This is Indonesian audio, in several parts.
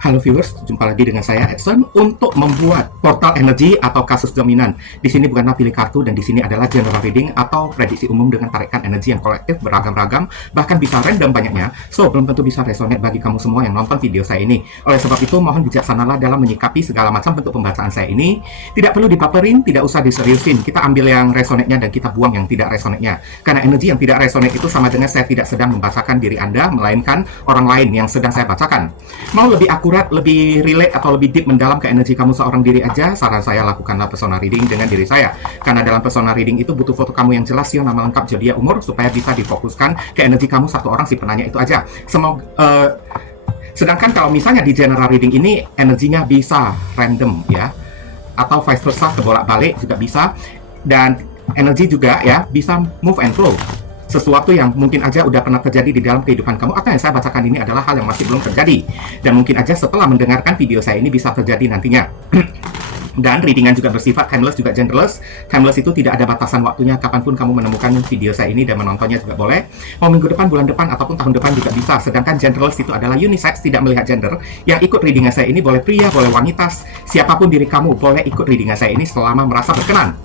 Halo viewers, jumpa lagi dengan saya Edson untuk membuat portal energi atau kasus dominan. Di sini bukanlah pilih kartu dan di sini adalah general reading atau prediksi umum dengan tarikan energi yang kolektif beragam-ragam, bahkan bisa random banyaknya. So, belum tentu bisa resonate bagi kamu semua yang nonton video saya ini. Oleh sebab itu, mohon bijaksanalah dalam menyikapi segala macam bentuk pembacaan saya ini. Tidak perlu dipaperin, tidak usah diseriusin. Kita ambil yang resonate-nya dan kita buang yang tidak resonate-nya. Karena energi yang tidak resonate itu sama dengan saya tidak sedang membacakan diri Anda, melainkan orang lain yang sedang saya bacakan. Mau lebih akurat, lebih relate atau lebih deep mendalam ke energi kamu seorang diri aja, saran saya lakukanlah persona reading dengan diri saya. Karena dalam persona reading itu butuh foto kamu yang jelas, sio, nama lengkap, zodiak, umur, supaya bisa difokuskan ke energi kamu satu orang si penanya itu aja. Semoga sedangkan kalau misalnya di general reading ini energinya bisa random ya, atau vice versa, kebolak-balik juga bisa, dan energi juga ya bisa move and flow. Sesuatu yang mungkin aja udah pernah terjadi di dalam kehidupan kamu atau yang saya bacakan ini adalah hal yang masih belum terjadi dan mungkin aja setelah mendengarkan video saya ini bisa terjadi nantinya. Dan readingan juga bersifat timeless juga genderless. Timeless itu tidak ada batasan waktunya, kapanpun kamu menemukan video saya ini dan menontonnya juga boleh. Mau minggu depan, bulan depan, ataupun tahun depan juga bisa. Sedangkan genderless itu adalah unisex, tidak melihat gender. Yang ikut readingan saya ini boleh pria, boleh wanita, siapapun diri kamu boleh ikut readingan saya ini selama merasa berkenan.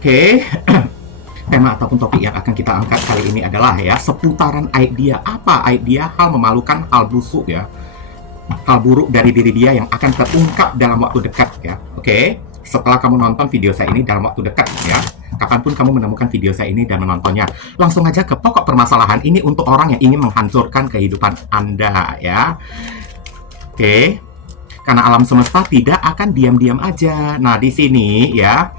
Oke. Tema ataupun topik yang akan kita angkat kali ini adalah ya seputaran aib dia. Apa aib dia? Hal memalukan, hal busuk ya, hal buruk dari diri dia yang akan terungkap dalam waktu dekat ya. Oke, setelah kamu nonton video saya ini dalam waktu dekat ya, kapanpun kamu menemukan video saya ini dan menontonnya, langsung aja ke pokok permasalahan. Ini untuk orang yang ingin menghancurkan kehidupan Anda ya. Oke, karena alam semesta tidak akan diam-diam aja. Nah, di sini ya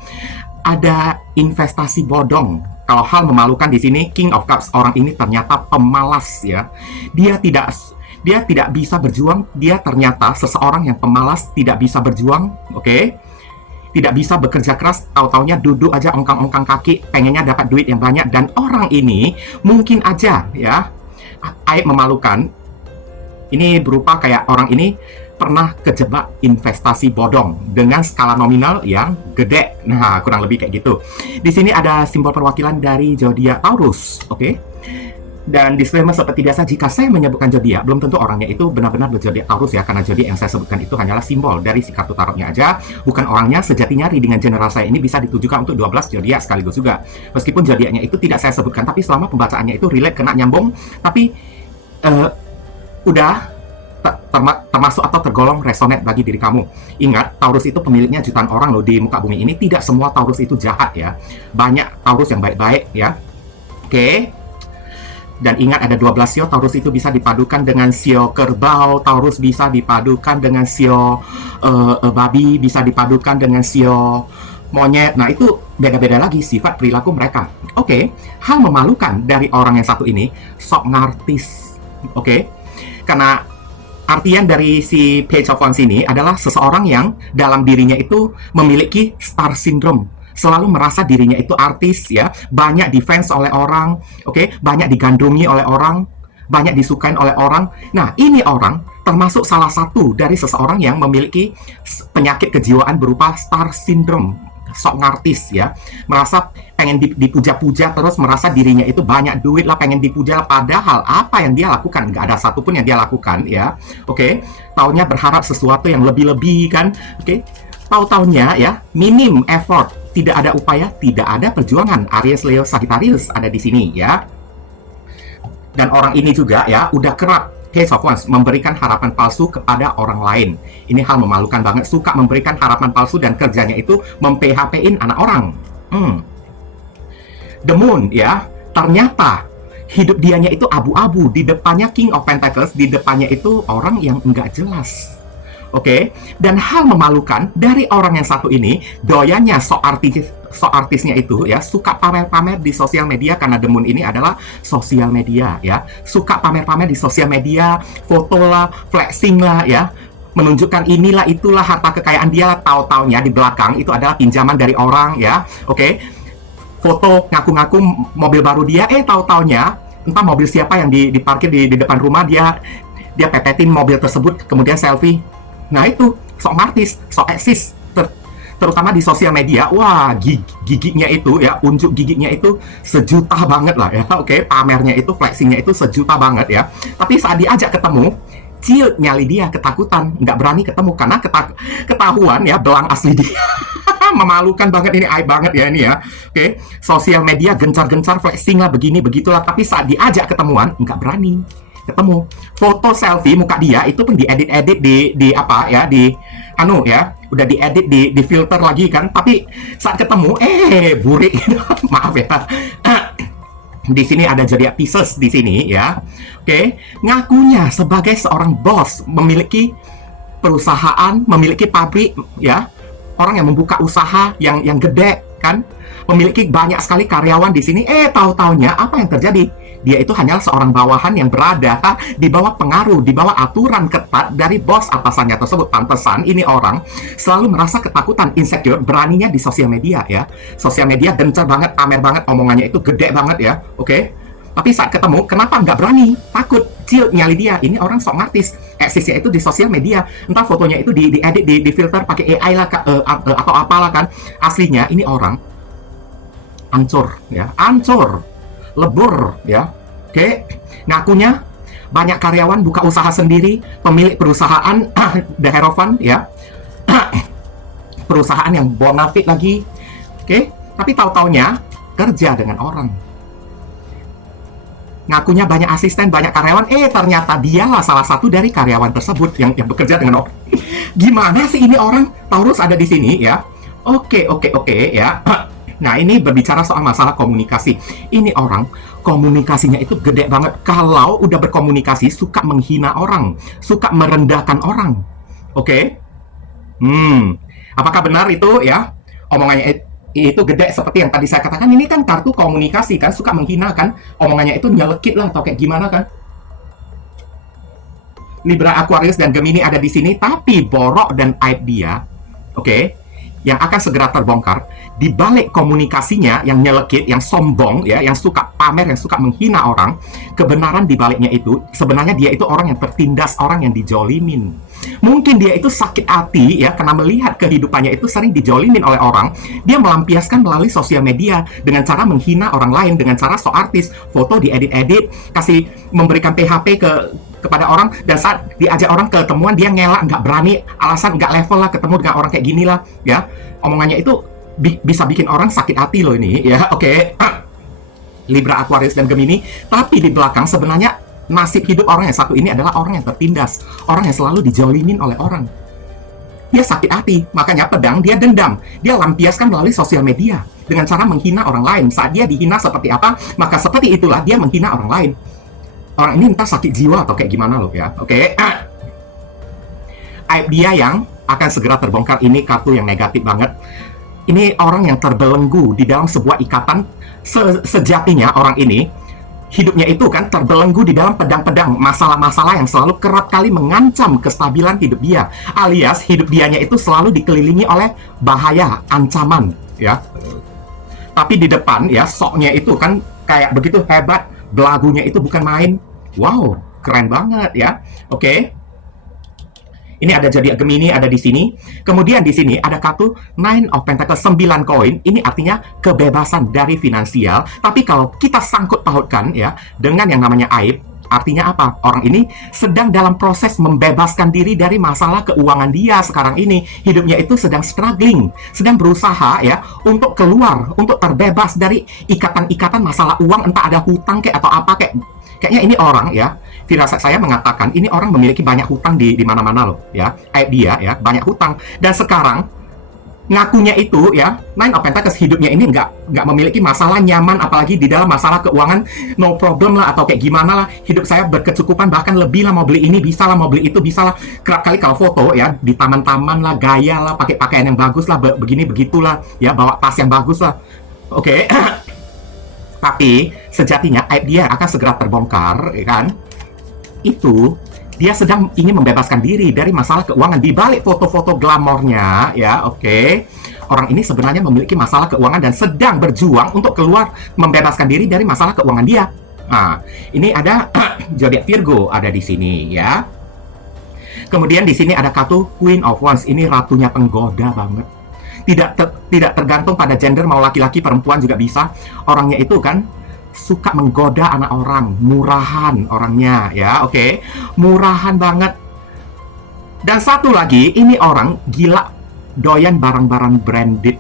ada investasi bodong. Kalau hal memalukan di sini, King of Cups, orang ini ternyata pemalas ya. Dia tidak bisa berjuang. Dia ternyata seseorang yang pemalas, tidak bisa berjuang, oke? Tidak bisa bekerja keras, tahu-taunya duduk aja ongkang-ongkang kaki, pengennya dapat duit yang banyak. Dan orang ini mungkin aja ya, aib memalukan ini berupa kayak orang ini pernah kejebak investasi bodong dengan skala nominal yang gede. Nah, kurang lebih kayak gitu. Di sini ada simbol perwakilan dari zodiak Taurus, oke? Dan disclaimer seperti biasa, jika saya menyebutkan zodiak, belum tentu orangnya itu benar-benar berzodiak Taurus ya, karena zodiak yang saya sebutkan itu hanyalah simbol dari si kartu tarotnya aja, bukan orangnya. Sejatinya readingan general saya ini bisa ditujukan untuk 12 zodiak sekaligus juga. Meskipun zodiaknya itu tidak saya sebutkan, tapi selama pembacaannya itu relate, kena nyambung, tapi udah termasuk atau tergolong resonate bagi diri kamu. Ingat, Taurus itu pemiliknya jutaan orang loh di muka bumi ini. Tidak semua Taurus itu jahat ya. Banyak Taurus yang baik-baik ya. Oke. Dan ingat, ada 12 sio. Taurus itu bisa dipadukan dengan sio kerbau. Taurus bisa dipadukan dengan sio babi. Bisa dipadukan dengan sio monyet. Nah, itu beda-beda lagi sifat perilaku mereka. Oke. Hal memalukan dari orang yang satu ini, sok ngartis. Oke. Karena artian dari si Page of Wands ini adalah seseorang yang dalam dirinya itu memiliki star syndrome. Selalu merasa dirinya itu artis ya, banyak defense oleh orang, oke, banyak digandrungi oleh orang, banyak disukain oleh orang. Nah, ini orang termasuk salah satu dari seseorang yang memiliki penyakit kejiwaan berupa star syndrome. Sok ngartis ya, merasa pengen dipuja-puja, terus merasa dirinya itu banyak duit lah, pengen dipuja, padahal apa yang dia lakukan nggak ada satupun yang dia lakukan ya. Oke, taunya berharap sesuatu yang lebih-lebih kan. Oke, tahu-taunya ya minim effort, tidak ada upaya, tidak ada perjuangan. Aries, Leo, Sagittarius ada di sini ya. Dan orang ini juga ya udah kerap Page of Wands memberikan harapan palsu kepada orang lain. Ini hal memalukan banget, suka memberikan harapan palsu dan kerjanya itu mem-PHP-in anak orang. The Moon ya, ternyata hidup dianya itu abu-abu. Di depannya King of Pentacles, di depannya itu orang yang enggak jelas. Oke, dan hal memalukan dari orang yang satu ini, doyannya so artisnya itu ya, suka pamer-pamer di sosial media, karena The Moon ini adalah sosial media ya, suka pamer-pamer di sosial media, foto lah, flexing lah ya, menunjukkan inilah itulah harta kekayaan dia lah. Tahu-taunya di belakang itu adalah pinjaman dari orang ya. Oke, foto ngaku-ngaku mobil baru dia, tahu-taunya entah mobil siapa yang diparkir di depan rumah dia pepetin mobil tersebut, kemudian selfie. Nah, itu sok artis, sok eksis, terutama di sosial media. Wah, giginya itu ya, unjuk giginya itu sejuta banget lah ya. Oke, pamernya itu, flexingnya itu sejuta banget ya. Tapi saat diajak ketemu, Ciut nyali dia, ketakutan, nggak berani ketemu karena ketahuan ya belang asli dia. Memalukan banget ini, aib banget ya ini ya. Oke, sosial media gencar-gencar flexing lah begini begitulah, tapi saat diajak ketemuan nggak berani ketemu. Foto selfie muka dia itu pun diedit-edit di apa ya, di anu ya, udah diedit di filter lagi kan, tapi saat ketemu burik gitu. Maaf ya. Di sini ada zodiac Pisces di sini ya. Oke, ngakunya sebagai seorang bos, memiliki perusahaan, memiliki pabrik ya. Orang yang membuka usaha yang gede kan, memiliki banyak sekali karyawan di sini. Tahu-taunya apa yang terjadi? Dia itu hanyalah seorang bawahan yang berada di bawah pengaruh, di bawah aturan ketat dari bos atasannya tersebut. Pantesan ini orang selalu merasa ketakutan, insecure, beraninya di sosial media ya. Sosial media gencar banget, pamer banget, omongannya itu gede banget ya. Oke? Tapi saat ketemu, kenapa nggak berani? Takut, ciut nyali dia. Ini orang sok artis. Eksisnya itu di sosial media. Entah fotonya itu diedit, di filter pakai AI lah atau apalah kan. Aslinya ini orang ancur ya, ancur, lebur ya. Oke, ngakunya banyak karyawan, buka usaha sendiri, pemilik perusahaan Daherovan ya. Perusahaan yang bonafit lagi. Oke, tapi tahu-taunya kerja dengan orang. Ngakunya banyak asisten, banyak karyawan, ternyata dialah salah satu dari karyawan tersebut yang bekerja dengan orang. Gimana sih ini orang? Taurus ada di sini ya. Oke ya. Nah, ini berbicara soal masalah komunikasi. Ini orang komunikasinya itu gede banget. Kalau udah berkomunikasi suka menghina orang, suka merendahkan orang. Oke? Apakah benar itu ya? Omongannya itu gede seperti yang tadi saya katakan. Ini kan kartu komunikasi kan, suka menghina kan, omongannya itu nyelekit lah atau kayak gimana kan. Libra, Aquarius, dan Gemini ada di sini, tapi borok dan aib dia, oke, yang akan segera terbongkar. Di balik komunikasinya yang nyelekit, yang sombong ya, yang suka pamer, yang suka menghina orang, kebenaran di baliknya itu sebenarnya dia itu orang yang tertindas, orang yang dijolimin. Mungkin dia itu sakit hati ya karena melihat kehidupannya itu sering dijolimin oleh orang. Dia melampiaskan melalui sosial media dengan cara menghina orang lain, dengan cara so artis, foto diedit-edit, kasih memberikan PHP kepada orang, dan saat diajak orang ketemuan dia ngelak, nggak berani, alasan nggak level lah ketemu dengan orang kayak gini lah ya. Omongannya itu bisa bikin orang sakit hati loh ini ya. Oke. Libra, Aquarius, dan Gemini. Tapi di belakang sebenarnya nasib hidup orang yang satu ini adalah orang yang tertindas, orang yang selalu dijolimin oleh orang. Dia sakit hati, makanya pedang dia dendam. Dia lampiaskan melalui sosial media dengan cara menghina orang lain. Saat dia dihina seperti apa, maka seperti itulah dia menghina orang lain. Orang ini entah sakit jiwa atau kayak gimana loh ya. Oke. Aib dia yang akan segera terbongkar, ini kartu yang negatif banget. Ini orang yang terbelenggu di dalam sebuah ikatan. Sejatinya orang ini hidupnya itu kan terbelenggu di dalam pedang-pedang masalah-masalah yang selalu kerap kali mengancam kestabilan hidup dia, alias hidup dianya itu selalu dikelilingi oleh bahaya, ancaman ya. Tapi di depan ya, soknya itu kan kayak begitu hebat, belagunya itu bukan main. Wow, keren banget ya. Oke. Ini ada zodiak Gemini ada di sini. Kemudian di sini ada kartu Nine of Pentacles, 9 koin. Ini artinya kebebasan dari finansial. Tapi kalau kita sangkut pautkan ya dengan yang namanya aib, artinya apa? Orang ini sedang dalam proses membebaskan diri dari masalah keuangan dia sekarang ini. Hidupnya itu sedang struggling, sedang berusaha ya untuk keluar, untuk terbebas dari ikatan-ikatan masalah uang, entah ada hutang kayak atau apa kayak. Kayaknya ini orang ya, firasat saya mengatakan ini orang memiliki banyak hutang di mana-mana loh ya. Aib dia ya, banyak hutang. Dan sekarang ngakunya itu ya, Nine of Pentacles, hidupnya ini nggak memiliki masalah, nyaman, apalagi di dalam masalah keuangan, no problem lah atau kayak gimana lah. Hidup saya berkecukupan, bahkan lebih lah, mau beli ini bisa lah, mau beli itu bisa lah. Kerap kali kalau foto ya, di taman-taman lah, gaya lah, pakai pakaian yang bagus lah, begini begitulah ya, bawa tas yang bagus lah. Oke. Tapi sejatinya aib dia akan segera terbongkar, ya kan? Itu dia sedang ingin membebaskan diri dari masalah keuangan. Di balik foto-foto glamornya, ya, oke. Orang ini sebenarnya memiliki masalah keuangan dan sedang berjuang untuk keluar, membebaskan diri dari masalah keuangan dia. Nah, ini ada zodiak Virgo ada di sini, ya. Kemudian di sini ada kartu Queen of Wands. Ini ratunya penggoda banget. Tidak tergantung pada gender, mau laki-laki perempuan juga bisa. Orangnya itu kan suka menggoda anak orang, murahan orangnya ya, oke? Murahan banget. Dan satu lagi, ini orang gila doyan barang-barang branded.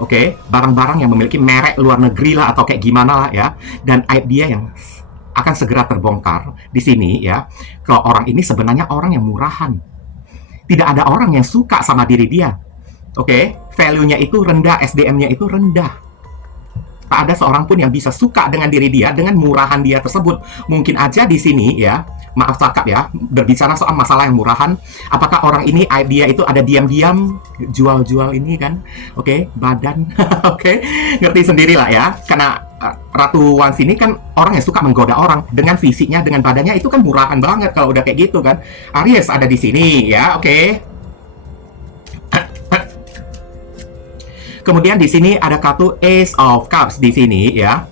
Oke, barang-barang yang memiliki merek luar negeri lah atau kayak gimana lah ya. Dan aib dia yang akan segera terbongkar di sini ya. Kalau orang ini sebenarnya orang yang murahan. Tidak ada orang yang suka sama diri dia. Oke, value-nya itu rendah, SDM-nya itu rendah. Tak ada seorang pun yang bisa suka dengan diri dia, dengan murahan dia tersebut. Mungkin aja di sini ya, maaf cakap ya, berbicara soal masalah yang murahan, apakah orang ini dia itu ada diam-diam jual-jual ini kan, oke, badan, oke, ngerti sendiri lah ya, karena Ratu Wands ini kan orang yang suka menggoda orang dengan fisiknya, dengan badannya itu kan murahan banget kalau udah kayak gitu kan. Aries ada di sini ya, oke. Kemudian di sini ada kartu Ace of Cups di sini ya.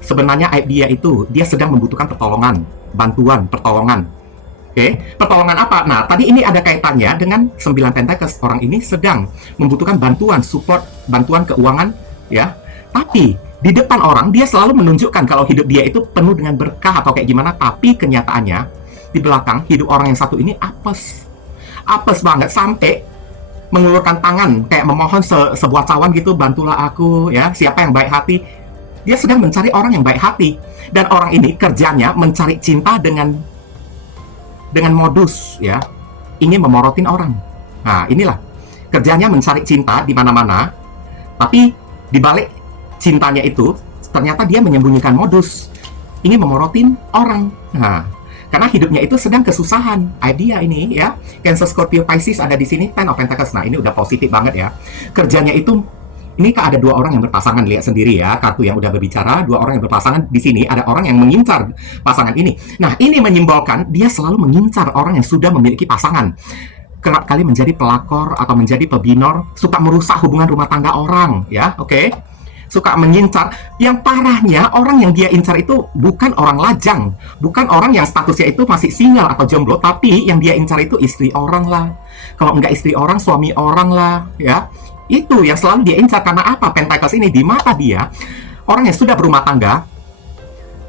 Sebenarnya aib dia itu dia sedang membutuhkan pertolongan, bantuan, pertolongan. Oke, pertolongan apa? Nah, tadi ini ada kaitannya dengan 9 Pentacles. Orang ini sedang membutuhkan bantuan, support, bantuan keuangan ya. Tapi di depan orang dia selalu menunjukkan kalau hidup dia itu penuh dengan berkah atau kayak gimana, tapi kenyataannya di belakang hidup orang yang satu ini apes. Apes banget sampai mengulurkan tangan kayak memohon sebuah cawan gitu, bantulah aku ya, siapa yang baik hati. Dia sedang mencari orang yang baik hati, dan orang ini kerjanya mencari cinta dengan modus ya, ingin memorotin orang. Nah, inilah kerjanya, mencari cinta di mana-mana, tapi di balik cintanya itu ternyata dia menyembunyikan modus, ingin memorotin orang. Nah, karena hidupnya itu sedang kesusahan. Idea ini ya. Cancer, Scorpio, Pisces ada di sini. Ten of Pentacles. Nah, ini udah positif banget ya. Kerjanya itu, ini kan ada 2 orang yang berpasangan, lihat sendiri ya. Kartu yang udah berbicara, 2 orang yang berpasangan. Di sini ada orang yang mengincar pasangan ini. Nah, ini menyimbolkan dia selalu mengincar orang yang sudah memiliki pasangan. Kerap kali menjadi pelakor atau menjadi pebinor, suka merusak hubungan rumah tangga orang ya. Oke. Suka mengincar. Yang parahnya, orang yang dia incar itu bukan orang lajang, bukan orang yang statusnya itu masih single atau jomblo, tapi yang dia incar itu istri orang lah. Kalau enggak istri orang, suami orang lah ya. Itu yang selalu dia incar. Karena apa? Pentacles ini di mata dia, orang yang sudah berumah tangga,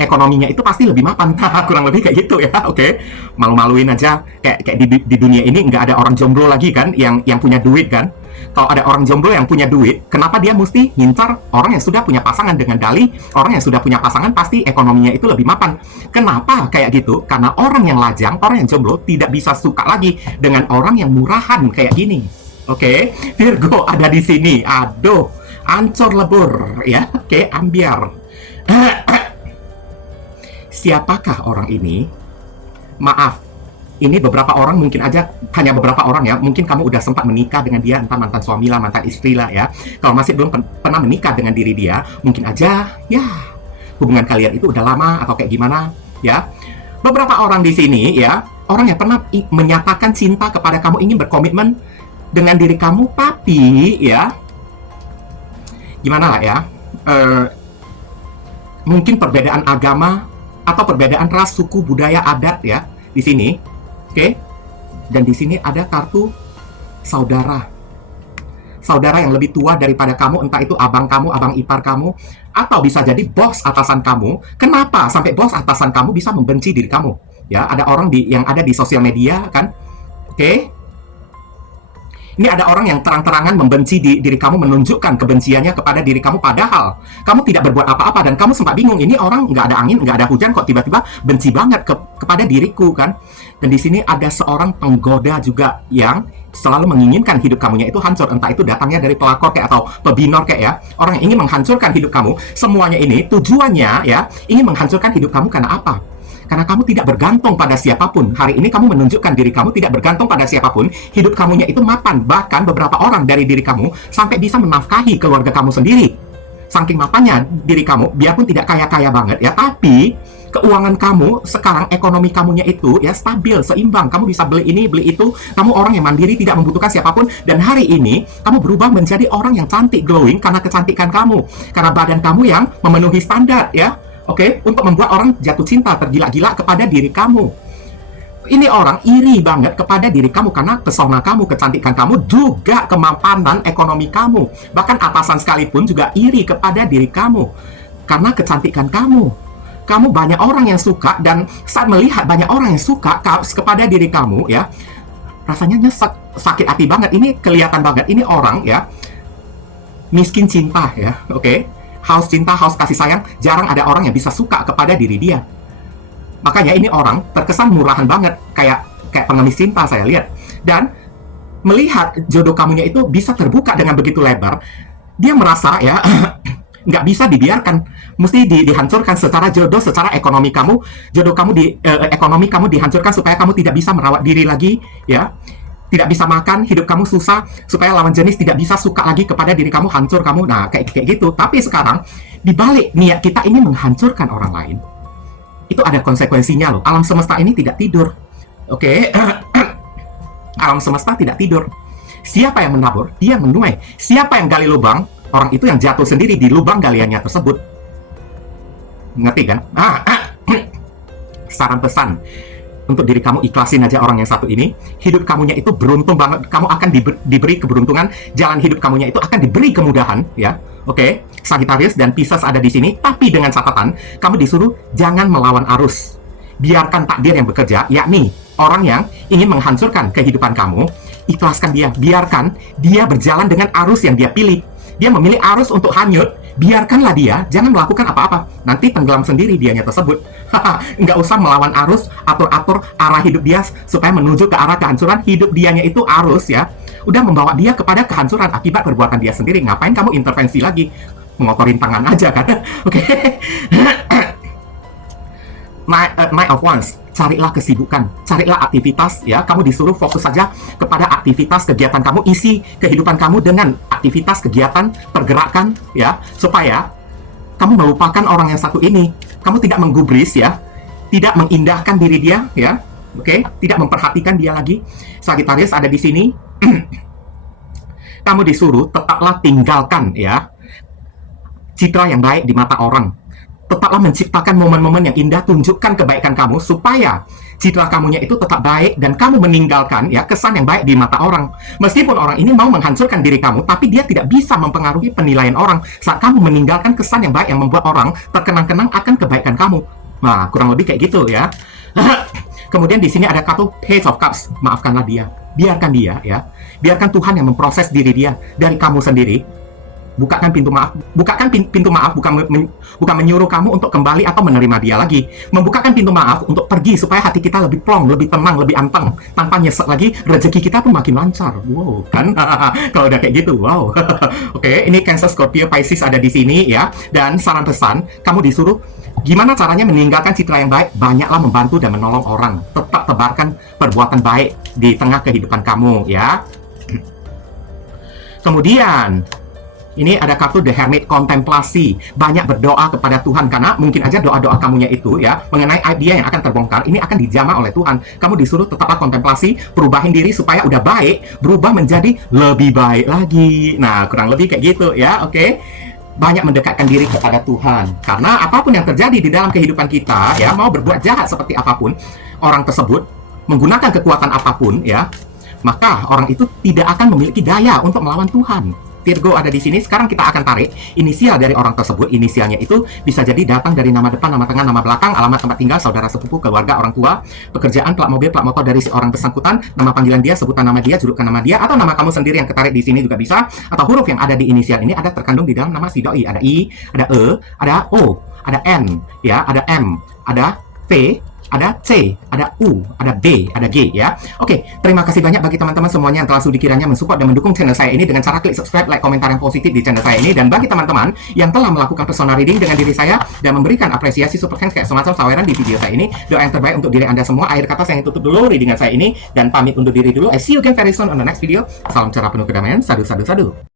ekonominya itu pasti lebih mapan. Kurang lebih kayak gitu ya. Oke. Malu-maluin aja, kayak di dunia ini nggak ada orang jomblo lagi kan yang punya duit kan. Kalau ada orang jomblo yang punya duit, kenapa dia mesti ngincar orang yang sudah punya pasangan? Dengan dalih orang yang sudah punya pasangan pasti ekonominya itu lebih mapan. Kenapa kayak gitu? Karena orang yang lajang, orang yang jomblo tidak bisa suka lagi dengan orang yang murahan kayak gini. Oke, Virgo ada di sini. Aduh, ancur lebur ya. Oke, ambiar. Siapakah orang ini? Maaf, ini beberapa orang, mungkin aja hanya beberapa orang ya, mungkin kamu udah sempat menikah dengan dia, entah mantan suami lah, mantan istri lah ya. Kalau masih belum pernah menikah dengan diri dia, mungkin aja ya hubungan kalian itu udah lama atau kayak gimana ya. Beberapa orang di sini ya, orang yang pernah menyatakan cinta kepada kamu, ingin berkomitmen dengan diri kamu, tapi ya gimana lah ya, mungkin perbedaan agama atau perbedaan ras, suku, budaya, adat ya di sini. Oke, dan di sini ada kartu saudara. Saudara yang lebih tua daripada kamu, entah itu abang kamu, abang ipar kamu, atau bisa jadi bos atasan kamu. Kenapa sampai bos atasan kamu bisa membenci diri kamu? Ya, ada orang yang ada di sosial media kan. Oke. Ini ada orang yang terang-terangan membenci diri kamu, menunjukkan kebenciannya kepada diri kamu, padahal kamu tidak berbuat apa-apa, dan kamu sempat bingung, ini orang nggak ada angin, nggak ada hujan, kok tiba-tiba benci banget kepada diriku kan. Dan di sini ada seorang penggoda juga yang selalu menginginkan hidup kamunya itu hancur, entah itu datangnya dari pelakor kayak atau pebinor kayak ya, orang yang ingin menghancurkan hidup kamu. Semuanya ini tujuannya ya ingin menghancurkan hidup kamu. Karena apa? Karena kamu tidak bergantung pada siapapun. Hari ini kamu menunjukkan diri kamu tidak bergantung pada siapapun. Hidup kamunya itu mapan. Bahkan beberapa orang dari diri kamu sampai bisa menafkahi keluarga kamu sendiri. Saking mapannya diri kamu, biarpun tidak kaya-kaya banget ya, tapi keuangan kamu sekarang, ekonomi kamunya itu ya stabil, seimbang. Kamu bisa beli ini, beli itu. Kamu orang yang mandiri, tidak membutuhkan siapapun. Dan hari ini kamu berubah menjadi orang yang cantik, glowing karena kecantikan kamu, karena badan kamu yang memenuhi standar ya. Oke, untuk membuat orang jatuh cinta, tergila-gila kepada diri kamu. Ini orang iri banget kepada diri kamu karena pesona kamu, kecantikan kamu, juga kemapanan ekonomi kamu. Bahkan atasan sekalipun juga iri kepada diri kamu. karena kecantikan kamu. Kamu banyak orang yang suka, dan saat melihat banyak orang yang suka kepada diri kamu, ya, rasanya nyesek, sakit hati banget. Ini kelihatan banget, ini orang, ya, miskin cinta, ya, oke? Haus cinta, haus kasih sayang, jarang ada orang yang bisa suka kepada diri dia. Makanya ini orang terkesan murahan banget, kayak pengemis cinta saya lihat. Dan melihat jodoh kamunya itu bisa terbuka dengan begitu lebar, dia merasa, ya, nggak bisa dibiarkan, mesti dihancurkan secara jodoh, secara ekonomi kamu, jodoh kamu ekonomi kamu dihancurkan supaya kamu tidak bisa merawat diri lagi, ya, tidak bisa makan, hidup kamu susah, supaya lawan jenis tidak bisa suka lagi kepada diri kamu, hancur kamu, nah kayak gitu. Tapi sekarang dibalik niat kita ini menghancurkan orang lain, itu ada konsekuensinya loh. Alam semesta ini tidak tidur, oke? Alam semesta tidak tidur. Siapa yang menabur, dia menuai. Siapa yang gali lubang, orang itu yang jatuh sendiri di lubang galiannya tersebut. Ngerti kan? Saran pesan untuk diri kamu, ikhlasin aja orang yang satu ini. Hidup kamunya itu beruntung banget. Kamu akan diberi keberuntungan. Jalan hidup kamunya itu akan diberi kemudahan, ya. Oke, Sagittarius dan Pisces ada di sini. Tapi dengan catatan, kamu disuruh jangan melawan arus. Biarkan takdir yang bekerja, yakni orang yang ingin menghancurkan kehidupan kamu. Ikhlaskan dia. Biarkan dia berjalan dengan arus yang dia pilih. Dia memilih arus untuk hanyut, biarkanlah dia, jangan melakukan apa-apa. Nanti tenggelam sendiri dianya tersebut. Nggak usah melawan arus, atur-atur arah hidup dia supaya menuju ke arah kehancuran. Hidup dianya itu arus, ya, udah membawa dia kepada kehancuran akibat perbuatan dia sendiri. Ngapain kamu intervensi lagi? Mengotorin tangan aja kan? Oke. Knight of Wands, carilah kesibukan, carilah aktivitas, ya. Kamu disuruh fokus saja kepada aktivitas kegiatan kamu, isi kehidupan kamu dengan aktivitas kegiatan pergerakan, ya, supaya kamu melupakan orang yang satu ini. Kamu tidak menggubris, ya, tidak mengindahkan diri dia, ya, oke, tidak memperhatikan dia lagi. Sagittarius ada di sini. Kamu disuruh tetaplah tinggalkan, ya, citra yang baik di mata orang. Tetaplah menciptakan momen-momen yang indah, tunjukkan kebaikan kamu supaya citra kamunya itu tetap baik dan kamu meninggalkan, ya, kesan yang baik di mata orang. Meskipun orang ini mau menghancurkan diri kamu, tapi dia tidak bisa mempengaruhi penilaian orang saat kamu meninggalkan kesan yang baik yang membuat orang terkenang-kenang akan kebaikan kamu. Nah, kurang lebih kayak gitu, ya. Kemudian di sini ada kartu Page of Cups. Maafkanlah dia, biarkan dia, ya, biarkan Tuhan yang memproses diri dia dari kamu sendiri. Bukakan pintu maaf, bukan menyuruh kamu untuk kembali atau menerima dia lagi. Membukakan pintu maaf untuk pergi supaya hati kita lebih plong, lebih tenang, lebih anteng, tanpa nyesek lagi. Rezeki kita pun makin lancar. Wow, kan? Kalau udah kayak gitu, wow. Oke, ini Cancer, Scorpio, Pisces ada di sini, ya. Dan saran pesan, kamu disuruh gimana caranya meninggalkan citra yang baik. Banyaklah membantu dan menolong orang. Tetap tebarkan perbuatan baik di tengah kehidupan kamu, ya. Kemudian ini ada kartu The Hermit, kontemplasi. Banyak berdoa kepada Tuhan, karena mungkin aja doa-doa kamunya itu, ya, mengenai idea yang akan terbongkar, ini akan dijamah oleh Tuhan. Kamu disuruh tetaplah kontemplasi, perubahin diri supaya udah baik, berubah menjadi lebih baik lagi. Nah, kurang lebih kayak gitu, ya, oke. Banyak mendekatkan diri kepada Tuhan. Karena apapun yang terjadi di dalam kehidupan kita, ya, mau berbuat jahat seperti apapun, orang tersebut menggunakan kekuatan apapun, ya, maka orang itu tidak akan memiliki daya untuk melawan Tuhan. Virgo ada di sini. Sekarang kita akan tarik inisial dari orang tersebut. Inisialnya itu bisa jadi datang dari nama depan, nama tengah, nama belakang, alamat tempat tinggal, saudara sepupu, keluarga, orang tua, pekerjaan, plat mobil, plat motor dari si orang bersangkutan, nama panggilan dia, sebutan nama dia, julukan nama dia, atau nama kamu sendiri yang ketarik di sini juga bisa. Atau huruf yang ada di inisial ini ada terkandung di dalam nama si doi. Ada I, ada E, ada O, ada N, ya, ada M, ada V, ada C, ada U, ada B, ada G, ya. Oke, terima kasih banyak bagi teman-teman semuanya yang telah sudi kiranya mensupport dan mendukung channel saya ini dengan cara klik subscribe, like, komentar yang positif di channel saya ini. Dan bagi teman-teman yang telah melakukan personal reading dengan diri saya dan memberikan apresiasi super thanks kayak semacam saweran di video saya ini, doa yang terbaik untuk diri Anda semua. Akhir kata saya tutup dulu readingan saya ini dan pamit undur diri dulu. I see you again very soon on the next video. Salam cerah penuh kedamaian. Sadu, sadu, sadu.